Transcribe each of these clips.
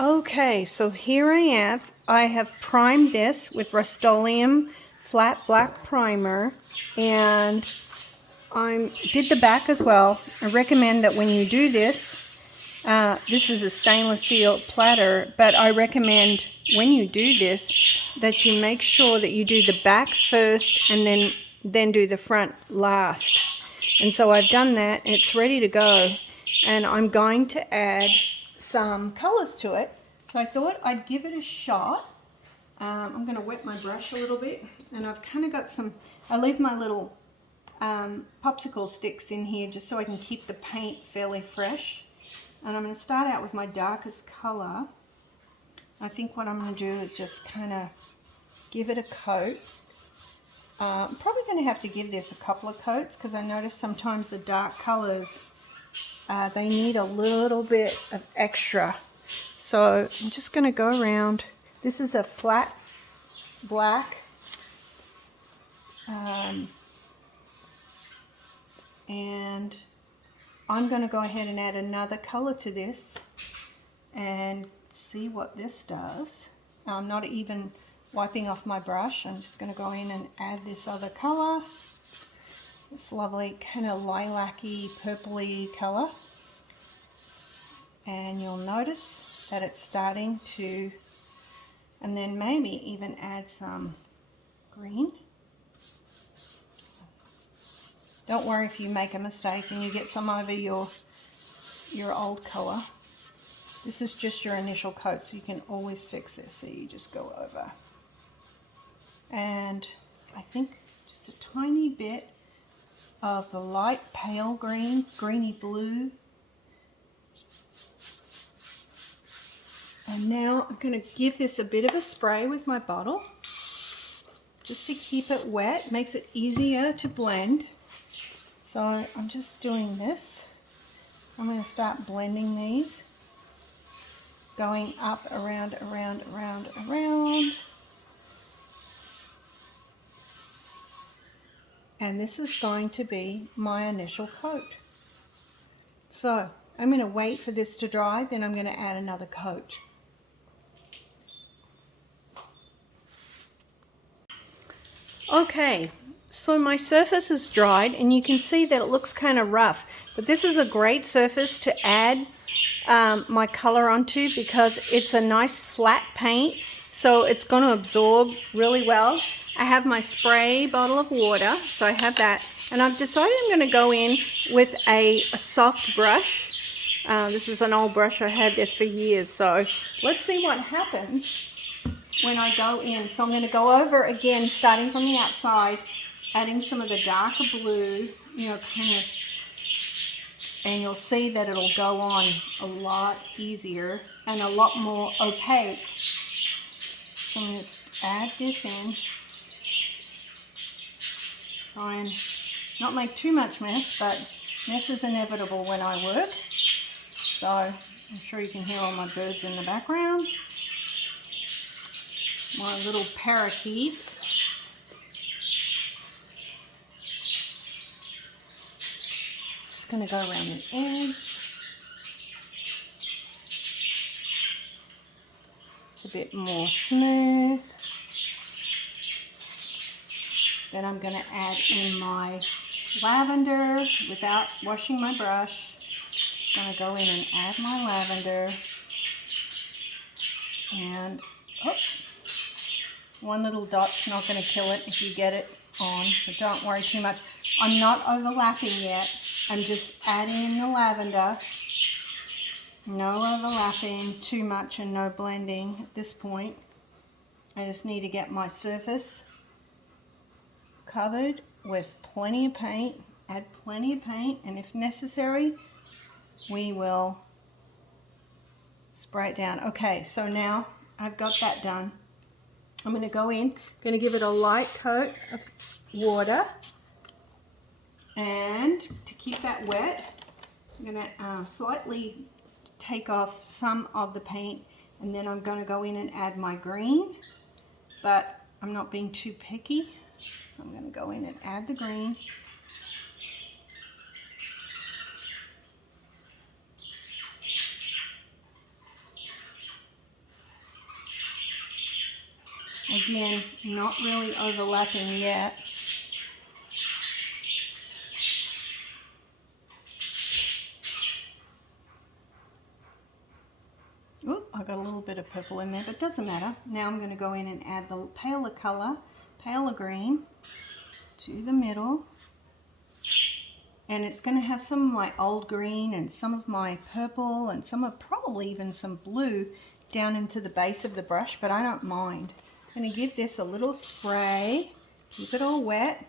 Okay, so here I have primed this with Rust-Oleum flat black primer, and I did the back as well. I recommend that when you do this, this is a stainless steel platter, but I recommend when you do this that you make sure that you do the back first and then do the front last. And so I've done that, and it's ready to go, and I'm going to add some colors to it. So I thought I'd give it a shot. I'm going to wet my brush a little bit, and I've kind of got some, I leave my little popsicle sticks in here just so I can keep the paint fairly fresh. And I'm going to start out with my darkest color. I think what I'm going to do is just kind of give it a coat. I'm probably going to have to give this a couple of coats because I notice sometimes the dark colors, they need a little bit of extra. So I'm just going to go around. This is a flat black. And I'm going to go ahead and add another color to this and see what this does. I'm not even wiping off my brush. I'm just going to go in and add this other color. This lovely kind of lilac-y, purpley color. And you'll notice that it's starting to, and then maybe even add some green. Don't worry if you make a mistake and you get some over your old color. This is just your initial coat, so you can always fix this. So you just go over. And I think just a tiny bit of the light pale green, greeny blue. And now I'm going to give this a bit of a spray with my bottle just to keep it wet. Makes it easier to blend. So I'm just doing this. I'm going to start blending these, going up, around, around, around, around. And this is going to be my initial coat. So I'm going to wait for this to dry, then I'm going to add another coat. Okay, so my surface is dried, and you can see that it looks kind of rough, but this is a great surface to add my color onto because it's a nice flat paint, so it's going to absorb really well. I have my spray bottle of water, so I have that, and I've decided I'm going to go in with a soft brush. This is an old brush, I had this for years, so let's see what happens when I go in. So I'm going to go over again, starting from the outside, adding some of the darker blue, you know, kind of, and you'll see that it'll go on a lot easier and a lot more opaque. So I'm going to add this in. Try and not make too much mess, but mess is inevitable when I work. So I'm sure you can hear all my birds in the background. My little parakeets. Just going to go around the edge. It's a bit more smooth. Then I'm going to add in my lavender without washing my brush. Just going to go in and add my lavender. And oops. One little dot's not going to kill it if you get it on, so don't worry too much. I'm not overlapping yet. I'm just adding in the lavender. No overlapping too much and no blending at this point. I just need to get my surface covered with plenty of paint. Add plenty of paint, and if necessary, we will spray it down. Okay, so now I've got that done. I'm going to go in, going to give it a light coat of water, and to keep that wet, I'm going to slightly take off some of the paint, and then I'm going to go in and add my green, but I'm not being too picky, so I'm going to go in and add the green. Again, not really overlapping yet. Oop, I got a little bit of purple in there, but it doesn't matter. Now I'm going to go in and add the paler color, paler green, to the middle. And it's going to have some of my old green and some of my purple and some of probably even some blue down into the base of the brush, but I don't mind. I'm going to give this a little spray, keep it all wet,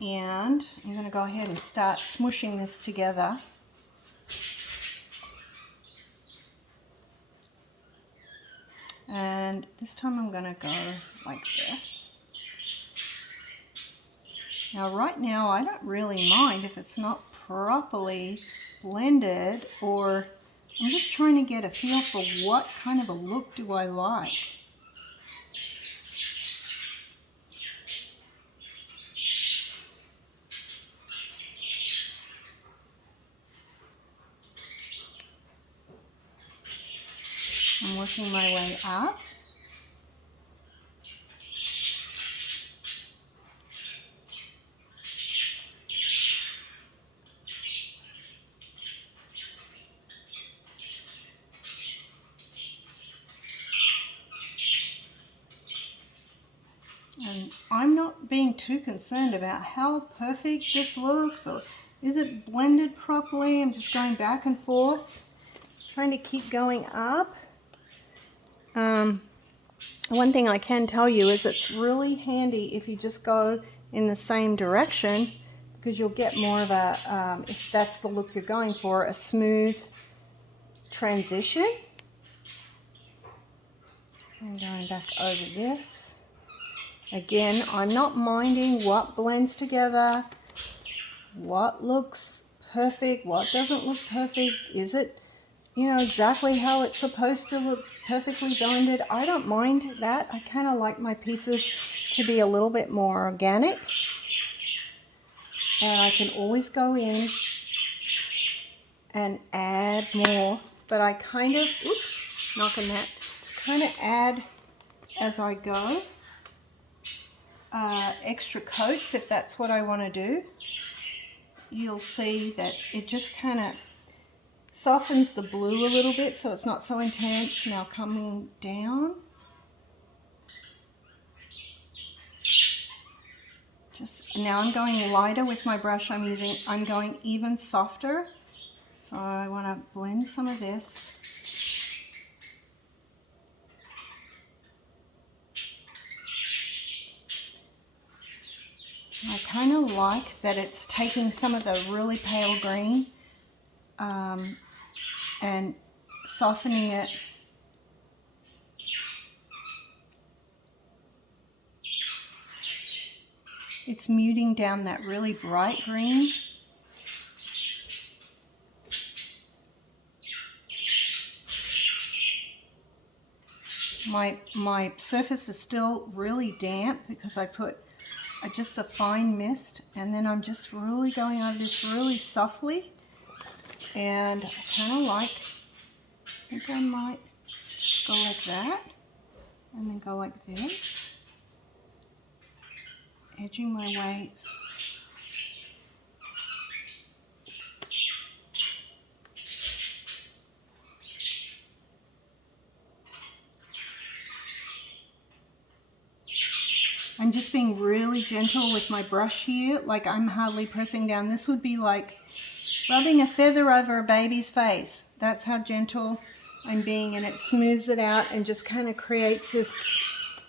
and I'm going to go ahead and start smushing this together. And this time I'm going to go like this. Now right now I don't really mind if it's not properly blended, or I'm just trying to get a feel for what kind of a look do I like. I'm working my way up. And I'm not being too concerned about how perfect this looks, or is it blended properly. I'm just going back and forth, trying to keep going up. One thing I can tell you is it's really handy if you just go in the same direction, because you'll get more of a, if that's the look you're going for, a smooth transition. I'm going back over this. Again, I'm not minding what blends together, what looks perfect, what doesn't look perfect. Is it, you know, exactly how it's supposed to look, perfectly blended? I don't mind that. I kind of like my pieces to be a little bit more organic. And I can always go in and add more, but I kind of, oops, knocking that, kind of add as I go. Extra coats if that's what I want to do. You'll see that it just kind of softens the blue a little bit so it's not so intense. Now coming down. Just now I'm going lighter with my brush. I'm going even softer. So I want to blend some of this. I kind of like that it's taking some of the really pale green and softening it. It's muting down that really bright green. My surface is still really damp because I put just a fine mist, and then I'm just really going over this really softly, and I kind of like, I think I might go like that and then go like this, edging my way. I'm just being really gentle with my brush here, like I'm hardly pressing down. This would be like rubbing a feather over a baby's face. That's how gentle I'm being, and it smooths it out and just kind of creates this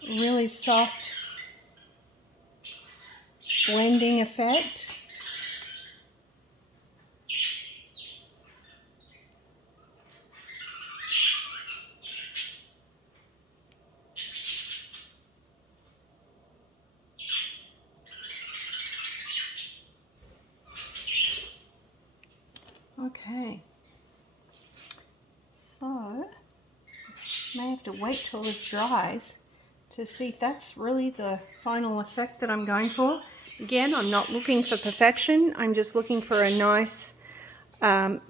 really soft blending effect. Okay, so may have to wait till this dries to see if that's really the final effect that I'm going for. Again, I'm not looking for perfection. I'm just looking for a nice kind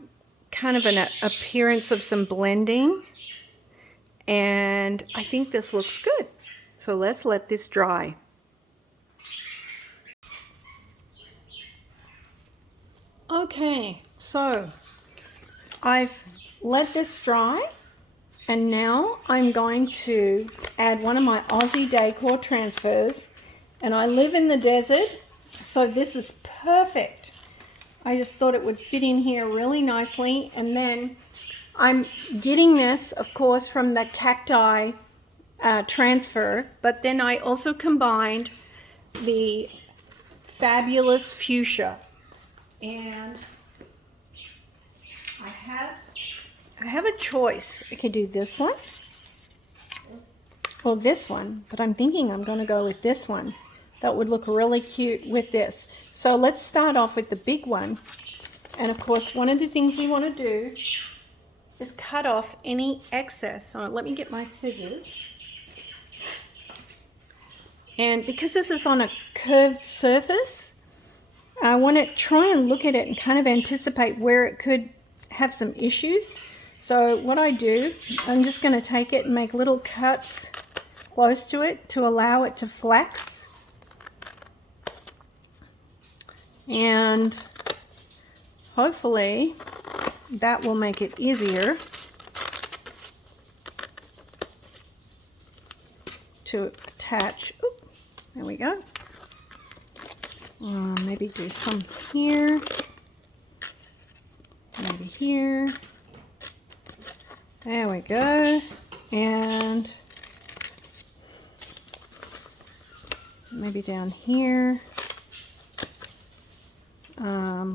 of an appearance of some blending, and I think this looks good. So let's let this dry. Okay, so I've let this dry, and now I'm going to add one of my Aussie Decor Transfers, and I live in the desert, so this is perfect. I just thought it would fit in here really nicely. And then I'm getting this, of course, from the cacti transfer, but then I also combined the fabulous fuchsia, and I have a choice. I could do this one or this one, but I'm thinking I'm going to go with this one. That would look really cute with this. So let's start off with the big one. And of course, one of the things we want to do is cut off any excess. So let me get my scissors. And because this is on a curved surface, I want to try and look at it and kind of anticipate where it could have some issues. So what I do, I'm just going to take it and make little cuts close to it to allow it to flex. And hopefully that will make it easier to attach. Oop, there we go. Maybe do some here, maybe here. There we go. And maybe down here.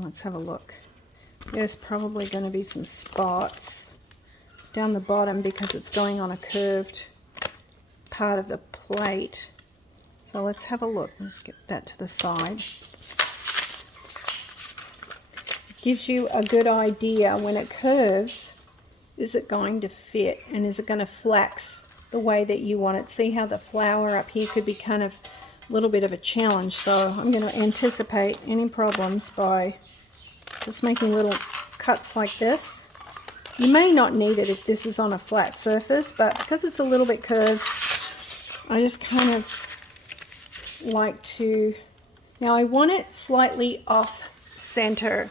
Let's have a look. There's probably going to be some spots down the bottom because it's going on a curved part of the plate. So let's have a look. Let's get that to the side. It gives you a good idea when it curves. Is it going to fit, and is it going to flex the way that you want it? See how the flower up here could be kind of a little bit of a challenge. So I'm going to anticipate any problems by just making little cuts like this. You may not need it if this is on a flat surface, but because it's a little bit curved, I just kind of like to, now I want it slightly off center.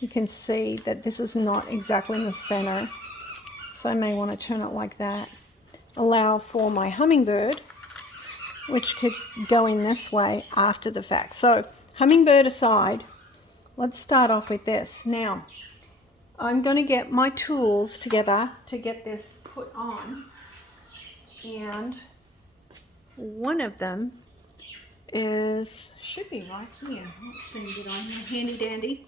You can see that this is not exactly in the center, so I may want to turn it like that. Allow for my hummingbird, which could go in this way after the fact. So hummingbird aside, let's start off with this. Now I'm going to get my tools together to get this put on, and one of them should be right here. Let's see, did I have handy dandy?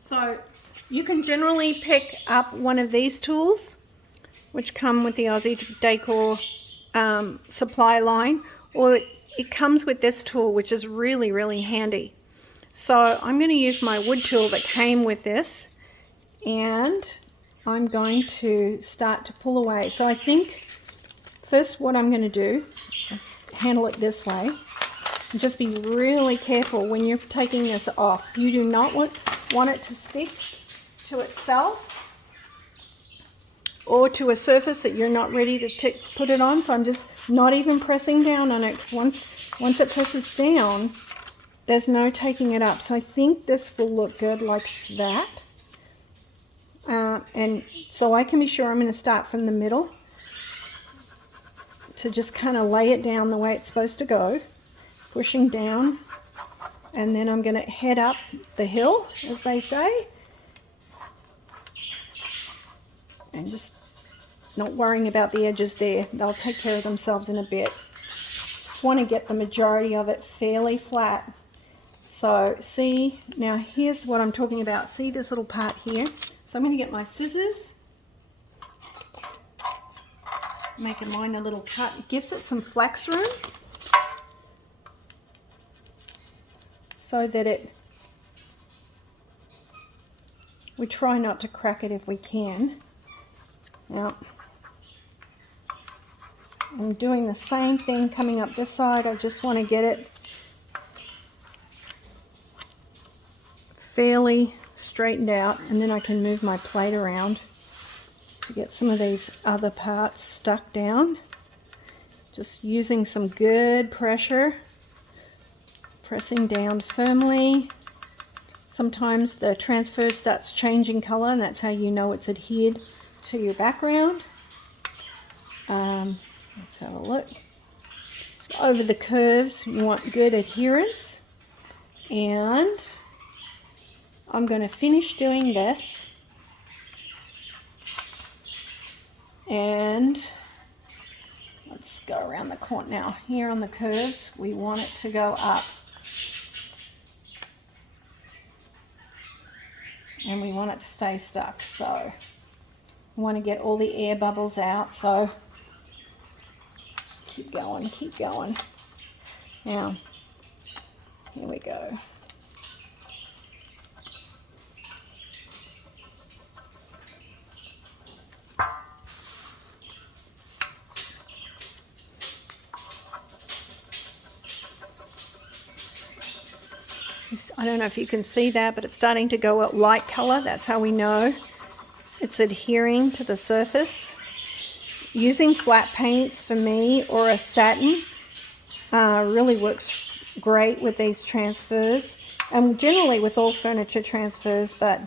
So you can generally pick up one of these tools, which come with the Aussie Decor supply line, or it comes with this tool, which is really, really handy. So I'm going to use my wood tool that came with this, and I'm going to start to pull away. So I think first what I'm going to do is handle it this way. And just be really careful when you're taking this off. You do not want it to stick to itself or to a surface that you're not ready to put it on. So I'm just not even pressing down on it. Once it presses down, there's no taking it up. So I think this will look good like that. And so I can be sure I'm going to start from the middle to just kind of lay it down the way it's supposed to go, pushing down, and then I'm going to head up the hill, as they say, and just not worrying about the edges there. They'll take care of themselves in a bit. Just want to get the majority of it fairly flat. So see, now here's what I'm talking about. See this little part here? So I'm going to get my scissors, making mine a little cut. It gives it some flex room so that we try not to crack it if we can. Now I'm doing the same thing coming up this side. I just want to get it fairly straightened out, and then I can move my plate around to get some of these other parts stuck down. Just using some good pressure, pressing down firmly. Sometimes the transfer starts changing color, and that's how you know it's adhered to your background. Let's have a look. Over the curves, you want good adherence. And I'm going to finish doing this. And let's go around the corner now. Here on the curves, we want it to go up. And we want it to stay stuck. So we want to get all the air bubbles out. So just keep going, keep going. Now, here we go. I don't know if you can see that, but it's starting to go a light color. That's how we know it's adhering to the surface. Using flat paints for me, or a satin, really works great with these transfers, and generally with all furniture transfers, but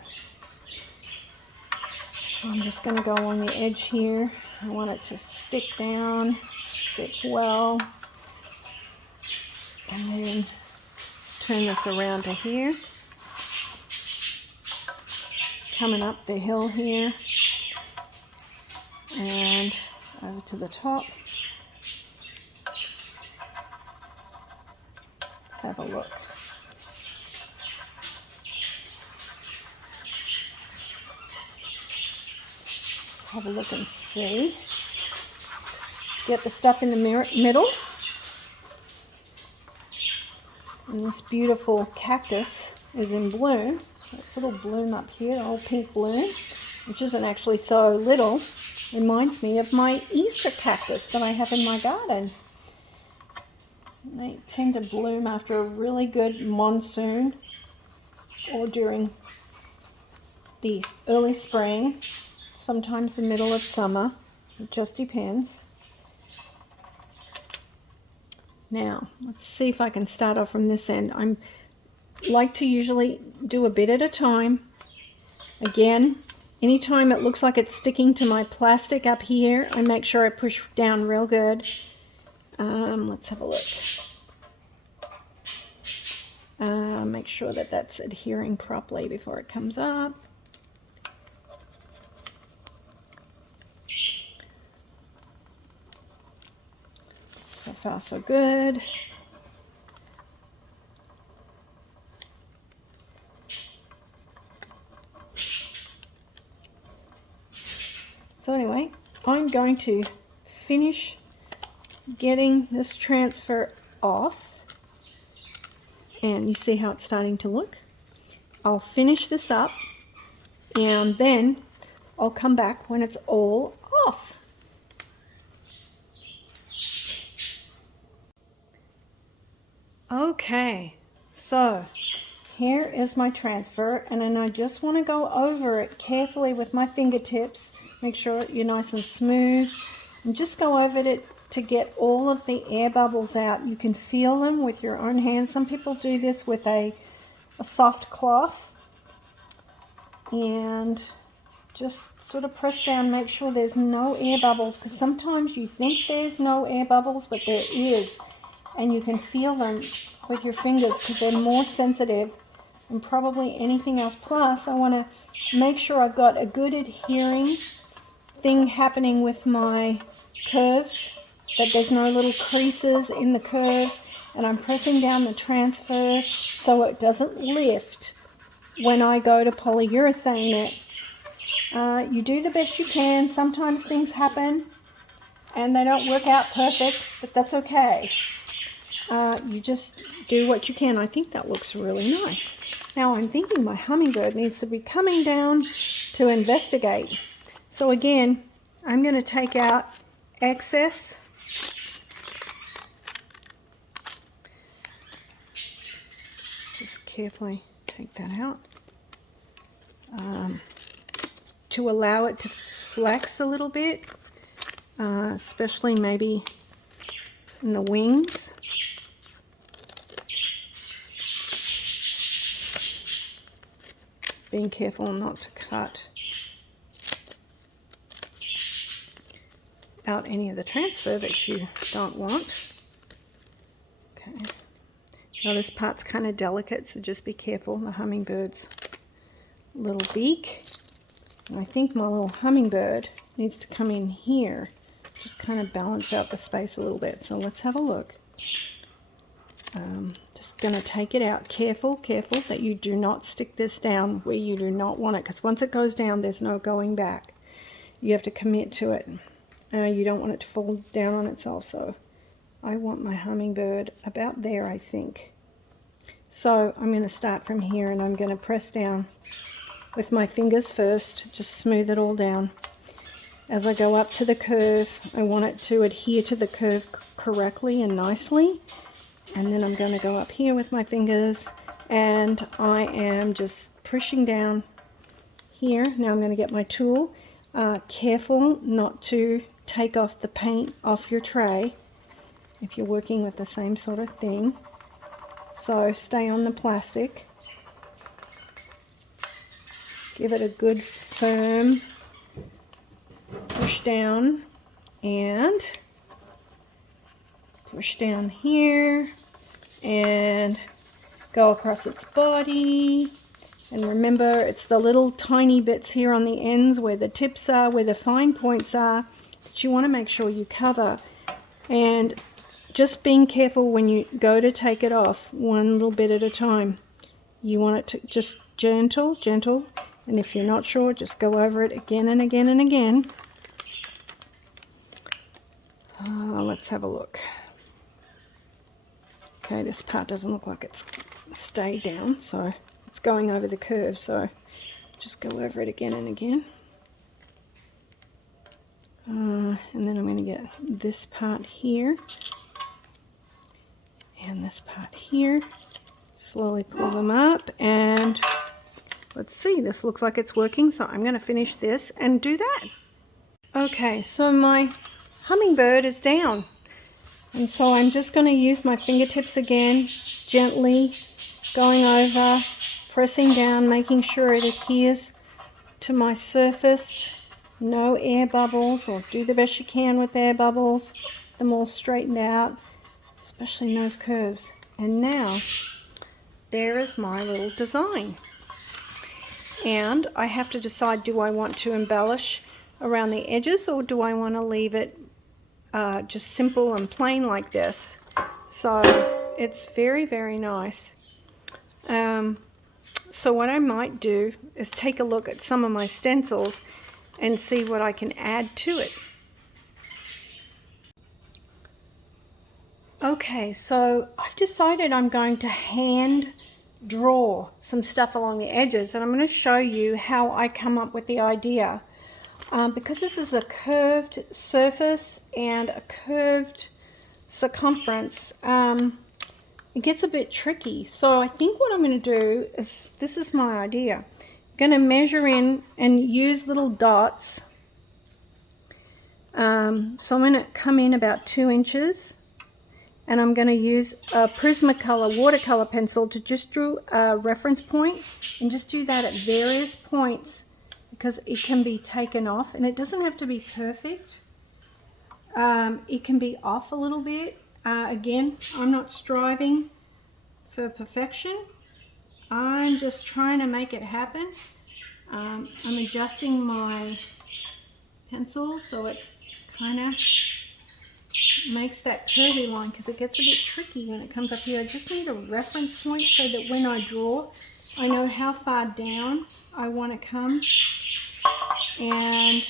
I'm just going to go along the edge here. I want it to stick down, stick well, and then turn this around to here, coming up the hill here, and over to the top. Let's have a look. Let's have a look and see. Get the stuff in the middle. And this beautiful cactus is in bloom. It's a little bloom up here, an old pink bloom, which isn't actually so little. Reminds me of my Easter cactus that I have in my garden. They tend to bloom after a really good monsoon or during the early spring, sometimes the middle of summer. It just depends. Now, let's see if I can start off from this end. I like to usually do a bit at a time. Again, anytime it looks like it's sticking to my plastic up here, I make sure I push down real good. Let's have a look. Make sure that that's adhering properly before it comes up. So far, so good. So anyway, I'm going to finish getting this transfer off. And you see how it's starting to look? I'll finish this up, and then I'll come back when it's all off. Okay, so here is my transfer, and then I just want to go over it carefully with my fingertips, make sure you're nice and smooth, and just go over it to get all of the air bubbles out. You can feel them with your own hands. Some people do this with a soft cloth, and just sort of press down, make sure there's no air bubbles, because sometimes you think there's no air bubbles, but there is. And you can feel them with your fingers because they're more sensitive than probably anything else. Plus, I want to make sure I've got a good adhering thing happening with my curves, that there's no little creases in the curves, and I'm pressing down the transfer so it doesn't lift when I go to polyurethane it. You do the best you can. Sometimes things happen and they don't work out perfect, but that's okay. You just do what you can. I think that looks really nice. Now I'm thinking my hummingbird needs to be coming down to investigate. So again, I'm going to take out excess. Just carefully take that out. To allow it to flex a little bit, especially maybe and the wings. Being careful not to cut out any of the transfer that you don't want. Okay. Now this part's kind of delicate, so just be careful. The hummingbird's little beak. And I think my little hummingbird needs to come in here. Just kind of balance out the space a little bit. So let's have a look. Just going to take it out. Careful that you do not stick this down where you do not want it, because once it goes down, there's no going back. You have to commit to it. You don't want it to fall down on itself. So I want my hummingbird about there, I think. So I'm going to start from here, and I'm going to press down with my fingers first, just smooth it all down. As I go up to the curve, I want it to adhere to the curve correctly and nicely. And then I'm going to go up here with my fingers, and I am just pushing down here. Now I'm going to get my tool. Careful not to take off the paint off your tray if you're working with the same sort of thing. So stay on the plastic. Give it a good firm push down and push down here and go across its body. And remember, it's the little tiny bits here on the ends where the tips are, where the fine points are, that you want to make sure you cover. And just being careful when you go to take it off, one little bit at a time. You want it to just gentle. And if you're not sure, just go over it again and again and again. Let's have a look. Okay, this part doesn't look like it's stayed down, so it's going over the curve, so just go over it again and again. And then I'm going to get this part here and this part here. Slowly pull them up, and let's see, this looks like it's working, so I'm going to finish this and do that. Okay, so my hummingbird is down, and so I'm just going to use my fingertips again, gently going over, pressing down, making sure it adheres to my surface. No air bubbles, or do the best you can with air bubbles. Them all straightened out, especially in those curves. And now there is my little design. And I have to decide, do I want to embellish around the edges, or do I want to leave it just simple and plain like this? So it's very, very nice. So what I might do is take a look at some of my stencils and see what I can add to it. Okay, so I've decided I'm going to hand draw some stuff along the edges, and I'm going to show you how I come up with the idea. Because this is a curved surface and a curved circumference, it gets a bit tricky. So I think what I'm going to do is, this is my idea. I'm going to measure in and use little dots. So I'm going to come in about 2 inches. And I'm going to use a Prismacolor watercolor pencil to just draw a reference point, and just do that at various points, because it can be taken off, and it doesn't have to be perfect. It can be off a little bit. Again, I'm not striving for perfection. I'm just trying to make it happen. I'm adjusting my pencil so it kind of makes that curvy line, because it gets a bit tricky when it comes up here. I just need a reference point so that when I draw, I know how far down I want to come and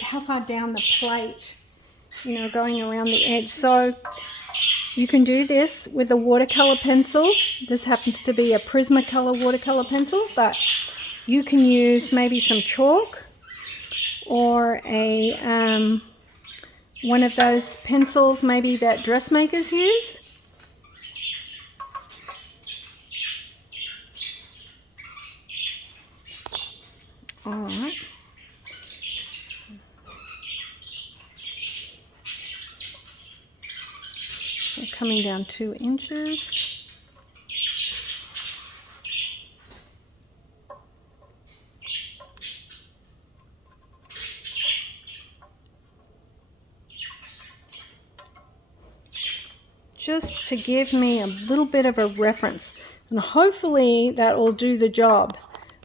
how far down the plate, you know, going around the edge. So you can do this with a watercolor pencil. This happens to be a Prismacolor watercolor pencil, but you can use maybe some chalk, or a one of those pencils maybe that dressmakers use. All right. coming down 2 inches. Just to give me a little bit of a reference, and hopefully that will do the job.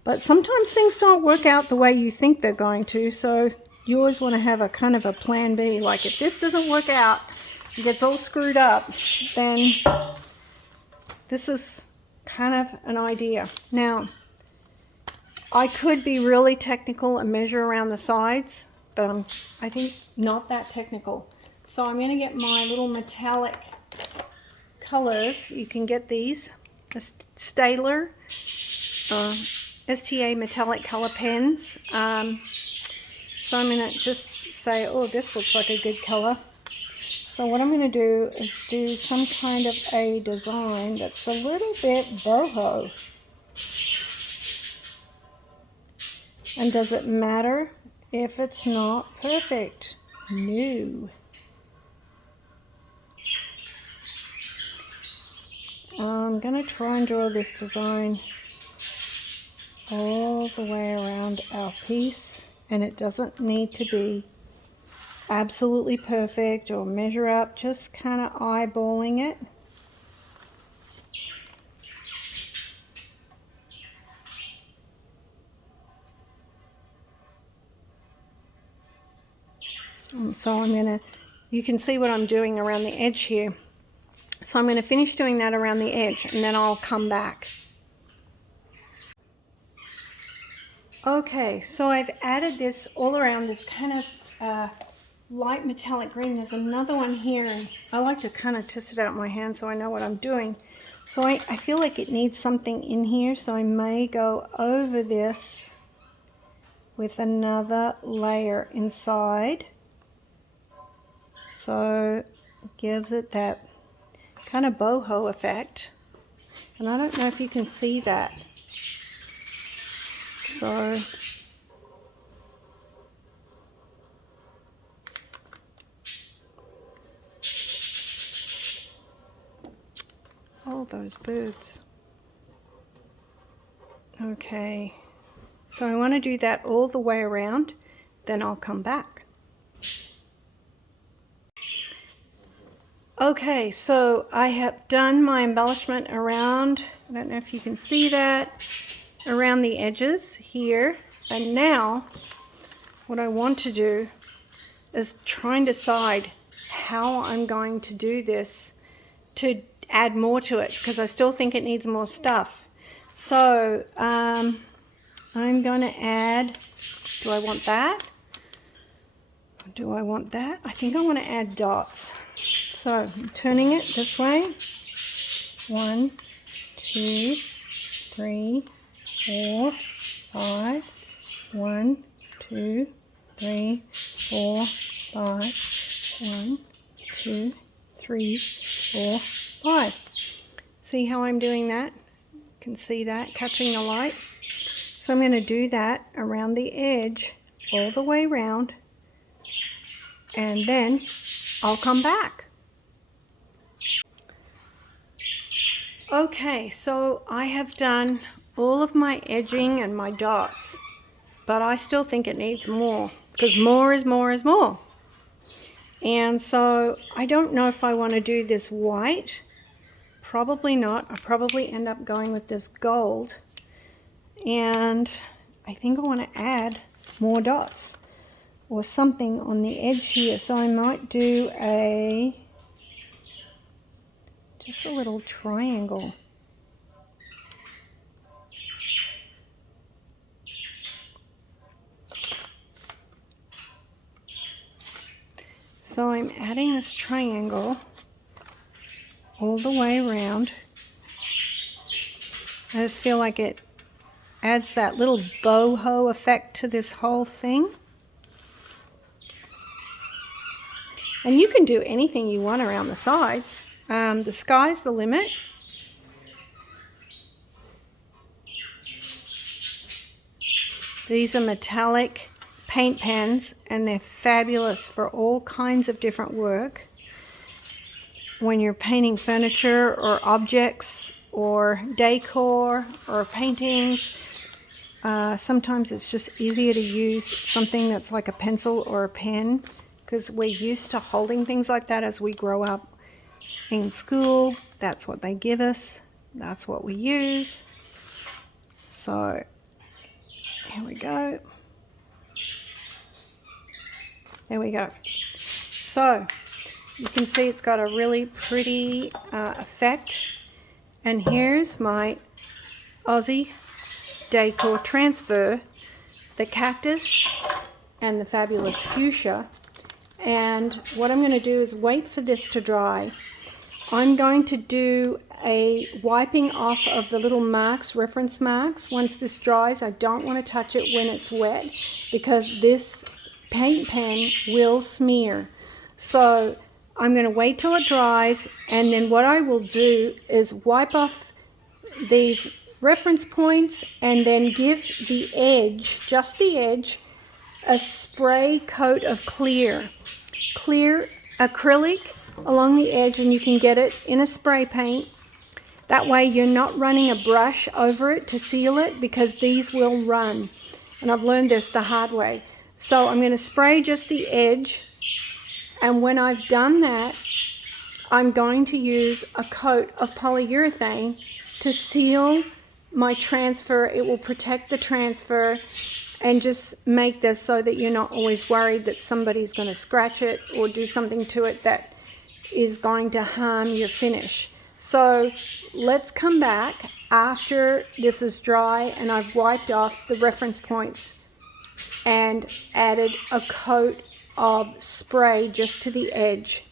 But sometimes things don't work out the way you think they're going to, so you always want to have a kind of a plan B. Like if this doesn't work out, it gets all screwed up, then this is kind of an idea. Now, I could be really technical and measure around the sides, but I think not that technical. So I'm going to get my little metallic colors. You can get these, the Staedtler STA metallic color pens. So I'm going to just say, oh, this looks like a good color. So what I'm going to do is do some kind of a design that's a little bit boho. And does it matter if it's not perfect? No. I'm going to try and draw this design all the way around our piece, and it doesn't need to be absolutely perfect or measure up, just kind of eyeballing it. And so I'm going to, you can see what I'm doing around the edge here. So I'm going to finish doing that around the edge, and then I'll come back. Okay, so I've added this all around, this kind of light metallic green. There's another one here, and I like to kind of test it out in my hand so I know what I'm doing. So I feel like it needs something in here, so I may go over this with another layer inside. So it gives it that kind of boho effect, and I don't know if you can see that. So all those birds. Okay, so I want to do that all the way around, then I'll come back. Okay, so I have done my embellishment around, I don't know if you can see that, around the edges here. And now what I want to do is try and decide how I'm going to do this to add more to it, because I still think it needs more stuff. So I'm going to add, do I want that? Do I want that? I think I want to add dots. So I'm turning it this way. 1, 2, 3, 4, 5. 1, 2, 3, 4, 5. 1, 2, 3, 4, 5. See how I'm doing that? You can see that, catching the light. So I'm going to do that around the edge, all the way around, and then I'll come back. Okay, so I have done all of my edging and my dots, but I still think it needs more, because more is more is more. And so I don't know if I want to do this white. Probably not. I'll probably end up going with this gold. And I think I want to add more dots or something on the edge here. So I might do just a little triangle. So I'm adding this triangle all the way around. I just feel like it adds that little boho effect to this whole thing. And you can do anything you want around the sides. The sky's the limit. These are metallic paint pens, and they're fabulous for all kinds of different work. when you're painting furniture or objects or decor or paintings. Sometimes it's just easier to use something that's like a pencil or a pen, because we're used to holding things like that as we grow up in school. That's what they give us. That's what we use. So here we go. There we go. So you can see it's got a really pretty effect. And here's my Aussie Decor Transfer, the cactus and the fabulous fuchsia. And what I'm going to do is wait for this to dry. I'm going to do a wiping off of the little marks, reference marks. Once this dries, I don't want to touch it when it's wet, because this paint pen will smear. So I'm going to wait till it dries, and then what I will do is wipe off these reference points and then give the edge, just the edge, a spray coat of clear acrylic along the edge, and you can get it in a spray paint. That way you're not running a brush over it to seal it, because these will run. And I've learned this the hard way. So I'm going to spray just the edge, and when I've done that, I'm going to use a coat of polyurethane to seal my transfer. It will protect the transfer and just make this so that you're not always worried that somebody's going to scratch it or do something to it that is going to harm your finish. So let's come back after this is dry and I've wiped off the reference points and added a coat of spray just to the edge.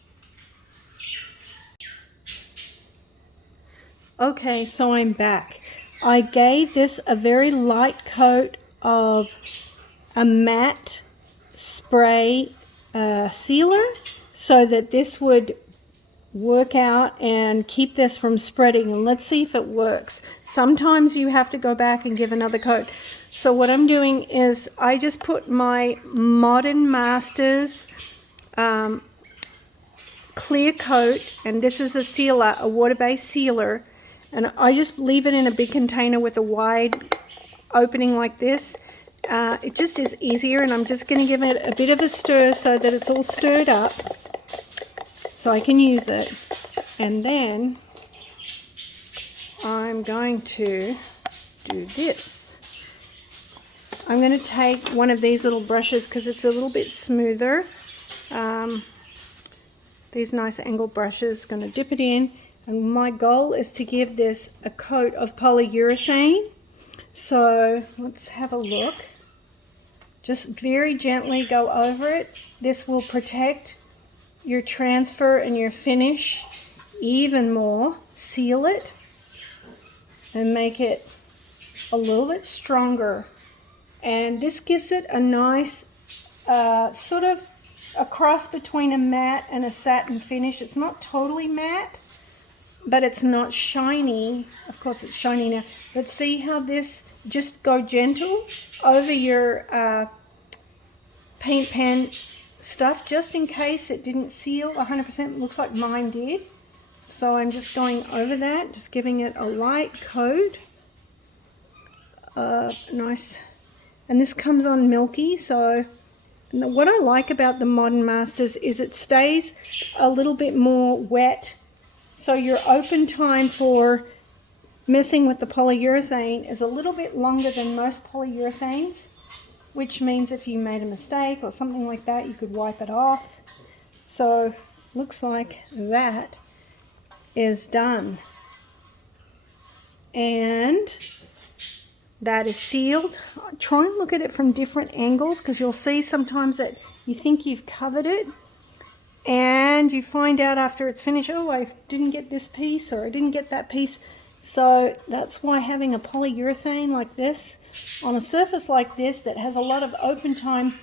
Okay, so I'm back. I gave this a very light coat of a matte spray sealer so that this would work out and keep this from spreading, and let's see if it works. Sometimes you have to go back and give another coat. So what I'm doing is I just put my Modern Masters clear coat, and this is a sealer, a water-based sealer, and I just leave it in a big container with a wide opening like this. It just is easier, and I'm just going to give it a bit of a stir so that it's all stirred up so I can use it. And then I'm going to do this. I'm going to take one of these little brushes because it's a little bit smoother. These nice angled brushes, going to dip it in, and my goal is to give this a coat of polyurethane. So let's have a look. Just very gently go over it. This will protect your transfer and your finish even more. Seal it and make it a little bit stronger. And this gives it a nice sort of a cross between a matte and a satin finish. It's not totally matte, but it's not shiny. Of course it's shiny now. But see how this, just go gentle over your paint pen stuff, just in case it didn't seal 100%. Looks like mine did. So I'm just going over that, just giving it a light coat. Nice. And this comes on milky, so what I like about the Modern Masters is it stays a little bit more wet, so your open time for messing with the polyurethane is a little bit longer than most polyurethanes, which means if you made a mistake or something like that, you could wipe it off. So looks like that is done. And that is sealed. Try and look at it from different angles, because you'll see sometimes that you think you've covered it and you find out after it's finished, oh, I didn't get this piece or I didn't get that piece. So that's why having a polyurethane like this on a surface like this that has a lot of open time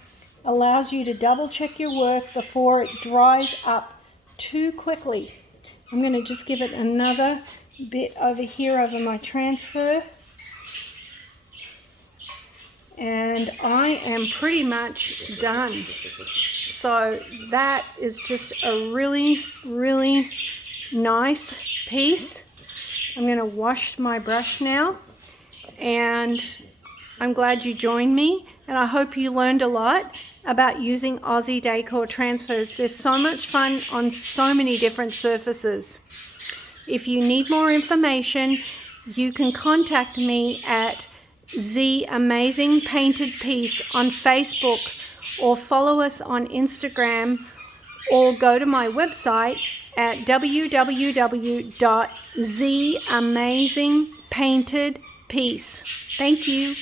allows you to double check your work before it dries up too quickly. I'm going to just give it another bit over here over my transfer. And I am pretty much done. So that is just a really, really nice piece. I'm going to wash my brush now, and I'm glad you joined me, and I hope you learned a lot about using Aussie Decor Transfers. They're so much fun on so many different surfaces. If you need more information, you can contact me at The Amazing Painted Piece on Facebook, or follow us on Instagram, or go to my website at www.theamazingpaintedpiece. Thank you.